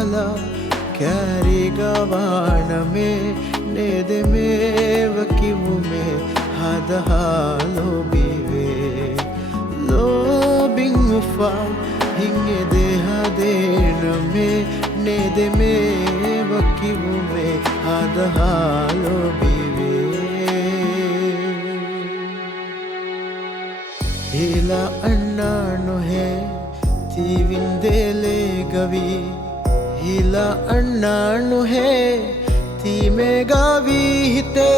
hala kariga vaaname nede meva kivume hada halo bive lobing ufa hinge deha dename nede meva kivume hada halo bive hila anna no hai ತೀವಿಂದೇಲೆ ಗವಿ ಹಿಲ ಅಣ್ಣಾಣು ಹೇ ತೀಮೆ ಗವಿ ಹಿತೆ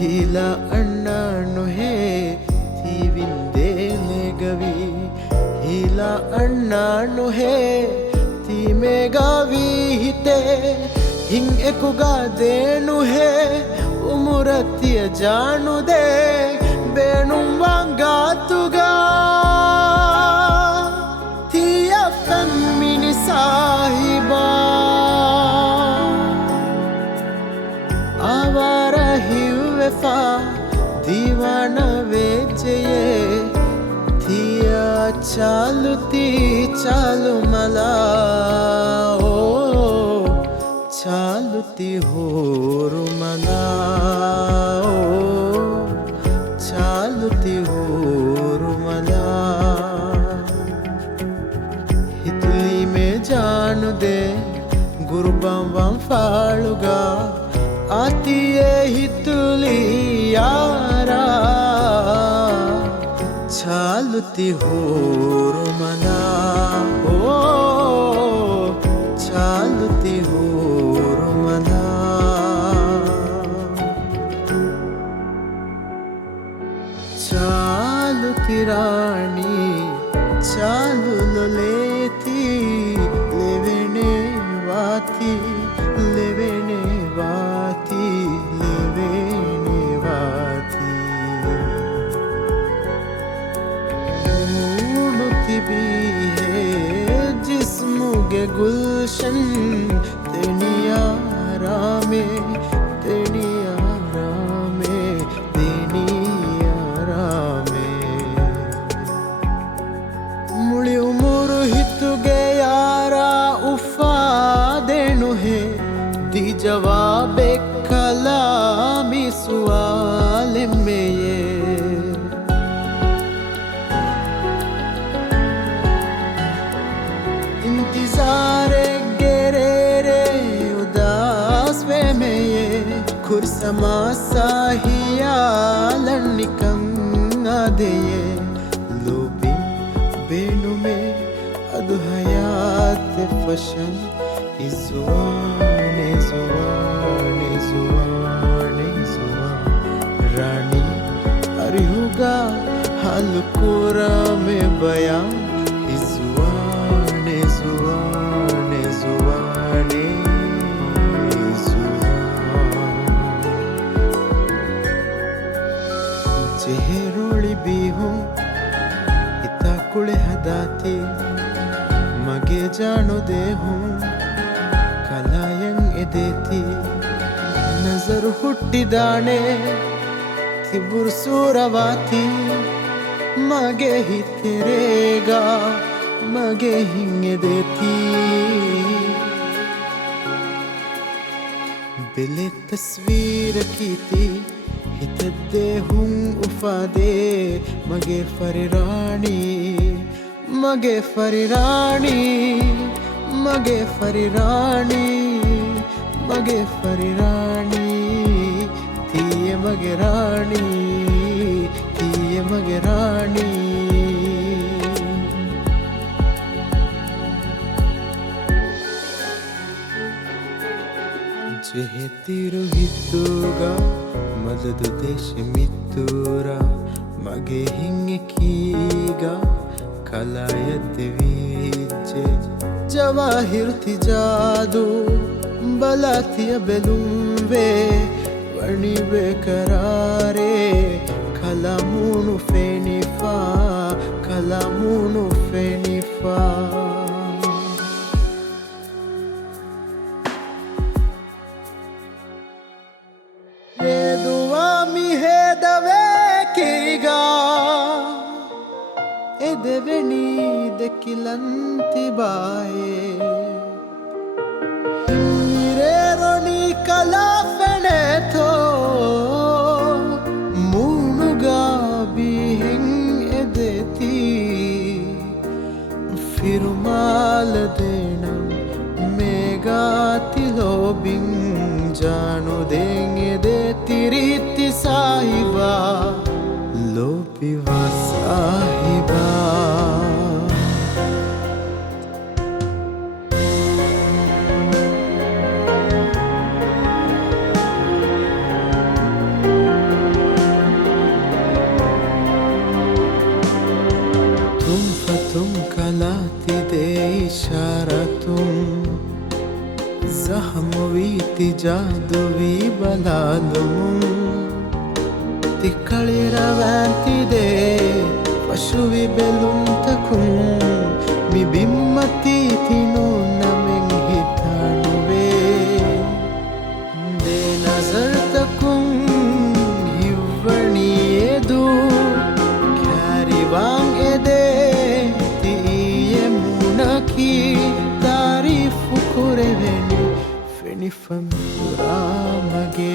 ಹಿಲ ಅಣ್ಣಾಣು ಹೇ ತೀವಿಂದೇಲೆ ಗವಿ ಹಿಲ ಅಣ್ಣಾಣು ಹೇ ತೀಮೆ ಗವಿ ಹಿತೆ ಹಿಂಗ್ ಎಕುಗಾ ದೇಣು ಹೇ ಉಮುರತಿಯ ಜಾಣು they Benum vangatuga Tia femmini sahiba Avara hivvefa Divana vejeye Tia chaluti chalumala Oh chaluti horumala चालती हो रुमला हितली में जान दे गुरबां फालुगा आती है हितली यारा चालती हो रुमला ओ चालती हो रुमला चालुती राणी चालू लेती लेवेने वाती लेवेने वाती लेवेने वाती ढूंढती भी है जिस्मुगे गुलशन तेनिया रामे तेनिया रामे हितुगे यारा उफा देनु है दी जवाबे कलामी सवाल में ये इंतजारे गेरे उदास वे में ये खुरसमा साहिया लनिकंगा दे ये लोबी बेनु में अदु हयात फशन इज़ुआने ज़ुआने ज़ुआने ज़ुआन रानी अरिहुगा हलकुरा में बयां इज़ुआने ज़ुआने ज़ुआने ज़ुआन चेहरोली भी हूँ इता कुले हदाती मगे जानो दे हूँ कलायंग एदेती नजर हुट्टी दाने तिबुर सूरवाती मगे ही तेरेगा मगे हिंग एदेती बिले तस्वीर की थी हितदे हूँ उफादे मगे फरिरानी मगे फरिरानी मगे फरिरानी मगे फरिरानी तीये मगे रानी तीये मगे रानी जेहे तिरु हितुगा मददु देश मितुरा मगे हिंगे कीगा कलायत वीचे जवाहिर थी जादू बलाती बेलुंवे वणी बेकरारे कलामुनु फेनिफा कलामुनु फेनिफा दुआ मी है Dave कीगा देवेनी दकिला antibaye Himmireroni kalafaneto Munuga bihin edeti Firmal denam megati lobing janu denge de tiriti sahiba lopiva sahiba tum fatum kalati de isharatum zahmaviti jaduvi balalum tikkaliravantide pashuvi beluntakum mi bimmati tinu namen hitanuve de nazartakum hivani edu karivan ede tiye munaki tarifu kureveni fenifam puramage